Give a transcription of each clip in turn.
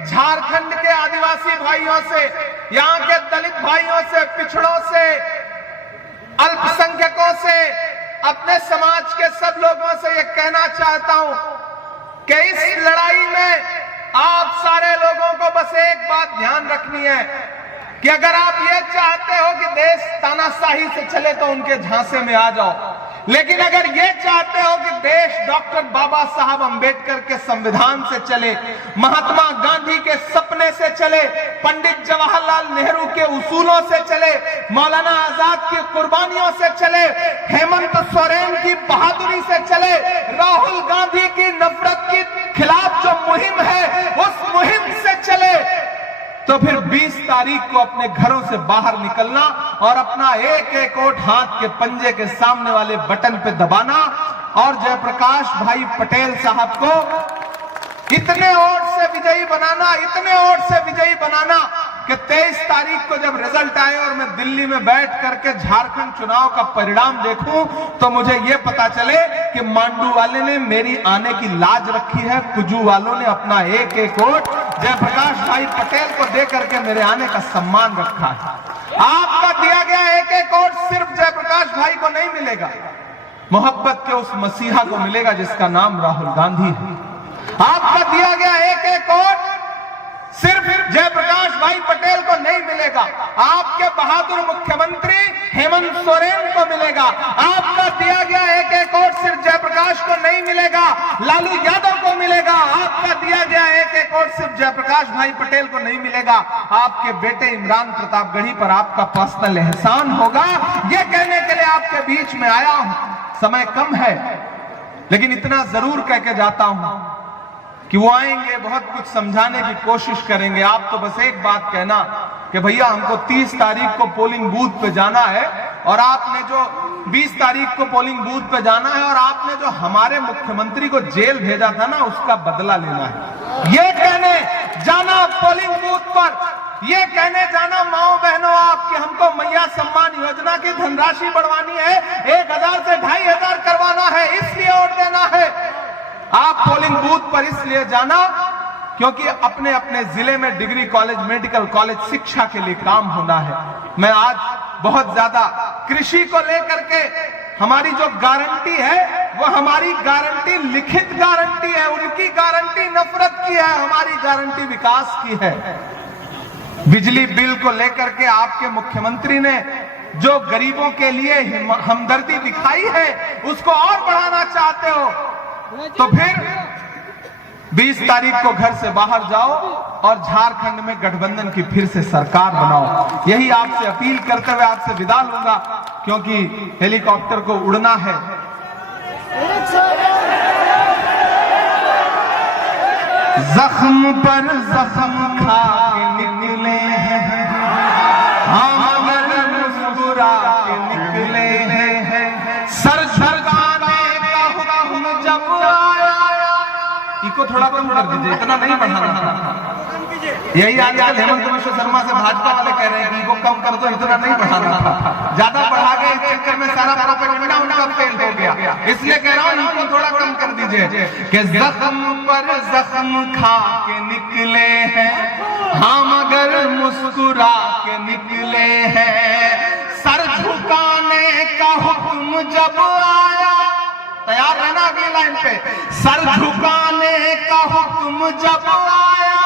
झारखंड के आदिवासी भाइयों से, यहाँ के दलित भाइयों से, पिछड़ों से, अल्पसंख्यकों से, अपने समाज के सब लोगों से ये कहना चाहता हूं कि इस लड़ाई में आप सारे लोगों को बस एक बात ध्यान रखनी है कि अगर आप ये चाहते हो कि देश तानाशाही से चले तो उनके झांसे में आ जाओ, लेकिन अगर ये चाहते हो कि देश डॉक्टर बाबा साहब अंबेडकर के संविधान से चले, महात्मा गांधी के सपने से चले, पंडित जवाहरलाल नेहरू के उसूलों से चले, मौलाना आजाद की कुर्बानियों से चले, हेमंत सोरेन की बहादुरी से चले, राहुल गांधी की नफरत के खिलाफ जो मुहिम है उस मुहिम से चले, तो फिर 20 तारीख को अपने घरों से बाहर निकलना और अपना एक एक वोट हाथ के पंजे के सामने वाले बटन पे दबाना और जयप्रकाश भाई पटेल साहब को इतने वोट से विजयी बनाना, इतने वोट से विजयी बनाना कि 23 तारीख को जब रिजल्ट आए और मैं दिल्ली में बैठ करके झारखंड चुनाव का परिणाम देखूं तो मुझे यह पता चले कि मांडू वाले ने मेरी आने की लाज रखी है, कुजू वालों ने अपना एक एक वोट जयप्रकाश भाई पटेल को दे करके मेरे आने का सम्मान रखा है। आपका दिया गया एक एक वोट सिर्फ जयप्रकाश भाई को नहीं मिलेगा, मोहब्बत के उस मसीहा को मिलेगा जिसका नाम राहुल गांधी है। आपका दिया गया एक एक वोट सिर्फ जयप्रकाश भाई पटेल को नहीं मिलेगा, आपके बहादुर मुख्यमंत्री हेमंत सोरेन को मिलेगा। आपका दिया गया एक एक वोट सिर्फ जयप्रकाश को नहीं मिलेगा, लालू यादव को मिलेगा। आपका दिया गया एक एक वोट सिर्फ जयप्रकाश भाई पटेल को नहीं मिलेगा, आपके बेटे इमरान प्रतापगढ़ी पर आपका पर्सनल एहसान होगा। यह कहने के लिए आपके बीच में आया हूं। समय कम है लेकिन इतना जरूर कह के जाता हूं कि वो आएंगे, बहुत कुछ समझाने की कोशिश करेंगे। आप तो बस एक बात कहना कि भैया हमको 30 तारीख को पोलिंग बूथ पे जाना है और आपने जो 20 तारीख को पोलिंग बूथ पे जाना है और आपने जो हमारे मुख्यमंत्री को जेल भेजा था ना उसका बदला लेना है। ये कहने जाना पोलिंग बूथ पर, ये कहने जाना माओ बहनों आप कि हमको मैया सम्मान योजना की धनराशि बढ़वानी है, 1000 से 2500 करवाना है, इसलिए वोट देना है। आप पोलिंग बूथ पर इसलिए जाना क्योंकि अपने अपने जिले में डिग्री कॉलेज, मेडिकल कॉलेज, शिक्षा के लिए काम होना है। मैं आज बहुत ज्यादा कृषि को लेकर के हमारी जो गारंटी है वो हमारी गारंटी लिखित गारंटी है, उनकी गारंटी नफरत की है, हमारी गारंटी विकास की है। बिजली बिल को लेकर के आपके मुख्यमंत्री ने जो गरीबों के लिए हमदर्दी दिखाई है उसको और बढ़ाना चाहते हो तो फिर 20 तारीख को घर से बाहर जाओ और झारखंड में गठबंधन की फिर से सरकार बनाओ। यही आपसे अपील करते हुए आपसे विदा लूंगा क्योंकि हेलीकॉप्टर को उड़ना है। जख्म पर जख्म खा के निकले हैं हम, अगर मुस्कुरा के निकले हैं, सर झुकाने का हुक्म जब आया। इको थोड़ा कम कर दीजिए, इतना नहीं बढ़ाना था। यही आजकल हेमंत विश्व शर्मा से भाजपा वाले कह रहे हैं कि इको कम कर दो, इतना नहीं बढ़ाना था। ज्यादा बढ़ा गए, इस चक्कर में सारा प्रोपेगेंडा उनका फेल हो गया। इसलिए कह रहा हूं इनको थोड़ा कम कर दीजिए कि जख्म पर जख्म खा के निकले हैं हम, अगर मुस्कुरा के निकले हैं, सर झुकाने का हुक्म जब आया। तैयार रहना अगली लाइन पे। सर झुकाने का हुक्म जब आया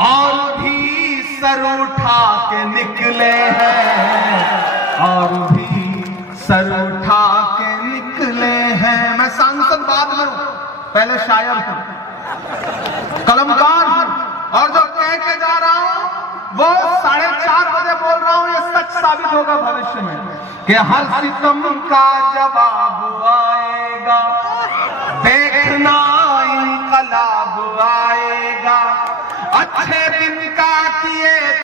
और भी सर उठा के निकले हैं, और भी सर उठा के निकले हैं। मैं सांसद बाद में हूं, पहले शायर हूं, कलमकार हूं और जो कह के जा रहा हूं वो 4:30 बजे बोल रहा हूं। ये सच साबित होगा भविष्य में कि हर सितम का जवाब आएगा, देखना इनकलाब आएगा, अच्छे दिन का किए